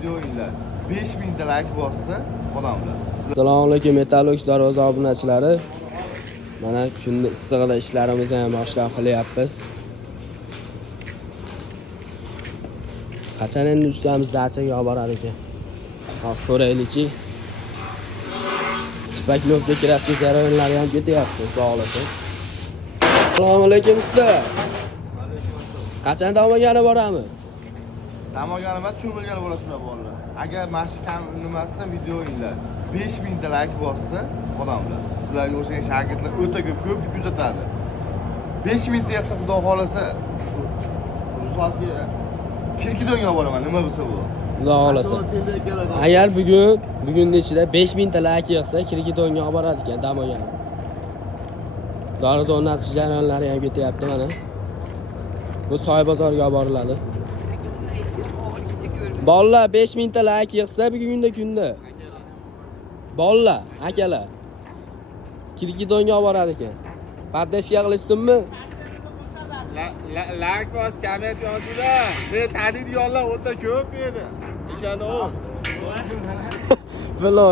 Videolar 5000 ta like bossa odamlar. Assalomu alaykum Metallurg darvoza obunachilari. Mana kunni issig'ida ishlarimizni ham boshlab qilyapmiz. Qachon endi ustamiz dachaga olib borar ekan? Hop so'raylik-chi. Spaklovga kirasiz jarayonlari ham ketyapti, sog'lashib. Assalomu alaykum usta. Qachon damaga boramiz? Damagan emas, cho'milgan bo'lasizlar bolalar. Agar mashqam nimasidan videoinglar 5000 ta like bossa odamlar. Sizlarga o'xshagan shogirdlar o'ta ko'p kuzatadi. 5000 ta yaqsa xudo xolasa Rusalga Kirkidonga olib boraman, nima bo'lsa bu. Xudo xolasa. Agar bugunning ichida 5000 ta like yig'sa, Kirkidonga olib boradi ekan damagan. Darvoza o'rnatish jarayonlari ham ketyapti mana. Bu Soy bozoriga olib boriladi. Bolalar 5000 ta like yig'sa bugungi kunda. Bolalar, akalar. Kirkidonga olib boradi ekan. Paddashga qilishsinmi? Like bos, komment yozinglar. Men taniydiganlar o'ta ko'p edi. O'shani ol. Valo